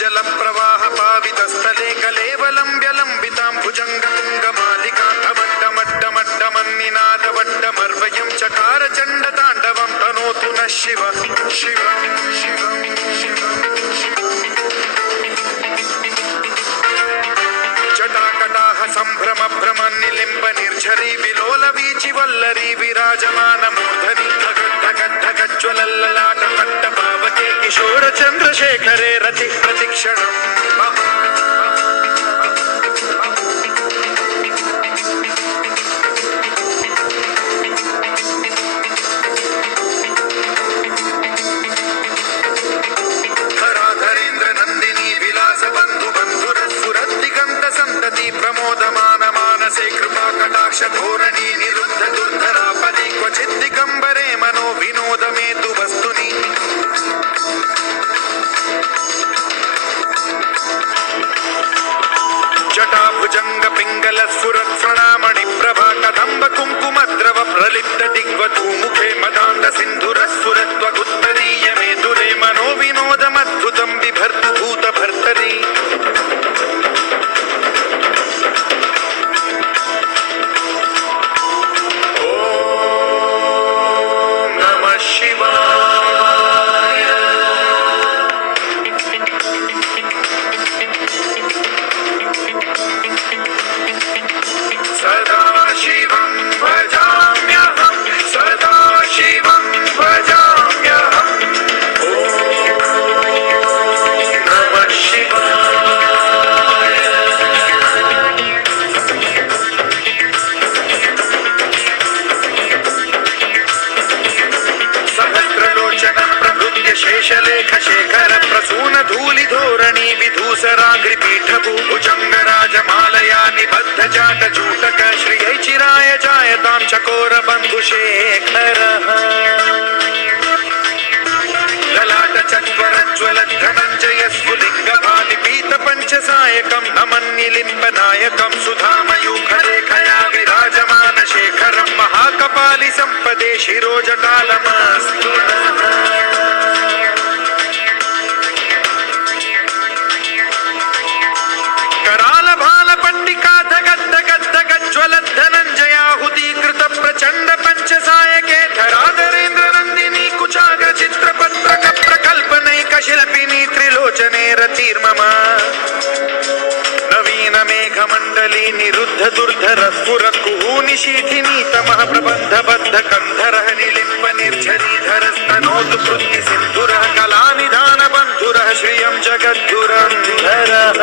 जल प्रवाह पावितस्थले कलेवलम्ब्यलम्बितां भुजङ्गतुङ्गमालिकान्तवड्डमड्डमड्डमन्निनादवड्डमर्वयं चकार चण्डताण्डवं तनोतु नः शिव शिव शिव जटाकटाह सम्भ्रम भ्रमन्निलिम्ब निर्झरी विलोल वीचि वल्लरी विराजमान मूर्धनि ढगज्ज्वलल्ललाट पट्टपावके किशोर चन्द्रशेखरे रति प्रतिक्षणम् धराधरेन्द्र नन्दिनी विलास बन्धु बन्धुरस्फुरद्दिगन्त सन्तति प्रमोदमान मानसे कृपा कटाक्ष धोरणी निरुद्ध दुर्धरापदि क्वचित् दिगम्बरे मनो विनोदमेतु वस्तुनि जटाभुजंग पिंगल स्फुरत् प्रणामणि प्रभा कदम्ब कुंकुमद्रव प्रलिप्त दिग्वधू मुखे मदान्त सिन्धुर स्फुरत्वगुत्तरीय मेदुरे मनो विनोदमद्भुतं बिभर्तु भूत भर्तरि ओम नमः शिवाय सदाशिवं भजाम्यहं सदाशिवं भजाम्यहं ॐ नमः शिवाय सहस्रलोचनं प्रभृत्य शेषलेख शेखर प्रसून धूलि धोरणी विधूसराग्रिपीठभू भुजङ्गराजमालया निबद्ध जाट चूटक श्रियै चिराय जायतां चकोर बन्धुशेखरः ललाट चत्वरज्ज्वल धनञ्जय स्फुलिङ्ग भालिपीत पञ्चसायकं नमन्निलिम्बनायकं सुधामयूखलेखया विराजमान शेखरं महाकपालि सम्पदे शिरोजटालमस्तु कराल भाल पट्टिका धनञ्जयाहुतीकृत प्रचण्ड पञ्चसायके धराधरेन्द्र नन्दिनी कुचाग्र चित्रपत्रक प्रकल्पनैक शिल्पिनी त्रिलोचने रतिर्मम नवीन मेघमण्डली निरुद्ध दुर्धर स्फुर कुहूनिशीथिनी तमः प्रबन्ध बद्ध कन्धरः निलिम्ब निर्झरीधरस्तनोतु पृथ्वी सिन्धुरः कलानिधान बन्धुरः श्रियं जगद्दुरन्धरः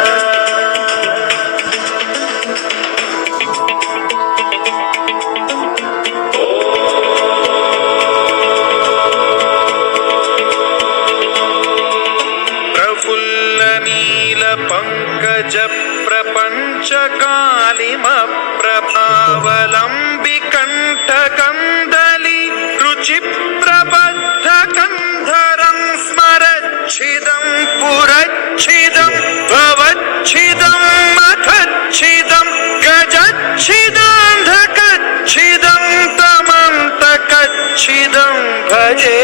पंकज प्रपंच कालिम प्रभावलंबि कंठ कंदली रुचि प्रबद्ध कंधरं स्मरच्छिदं पुरच्छिदं भवच्छिदं मथच्छिदं गजच्छिदान्धकच्छिदं तमन्तकच्छिदं भजे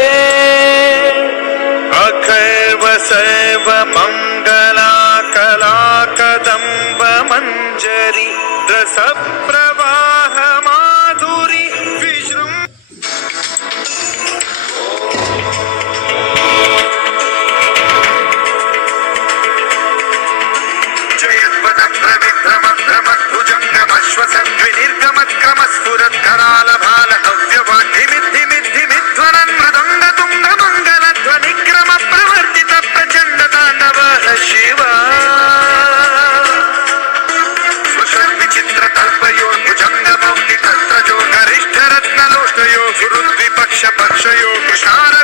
अखैव सैव मंगला कलाकदम्ब मंजरी रस प्रवाह माधुरी विश्रुम जयद्वदग्र विभ्रम भ्रम भुजङ्गमश्वसद्विनिर्गमत् क्रमस्फुरत् कराल भाल हव्यवाग्धिमिद्धिमिद्धिमिध्वनन् मृदङ्ग तुङ्ग मङ्गलध्वनिक्रम प्रवर्तित प्रचण्ड ताण्डव शिव विचित्रतल्पयो भुजङ्गमौलिकर्त्रजो गरिष्ठरत्नलोष्टयो गुरुद्विपक्ष पक्षयो कुशार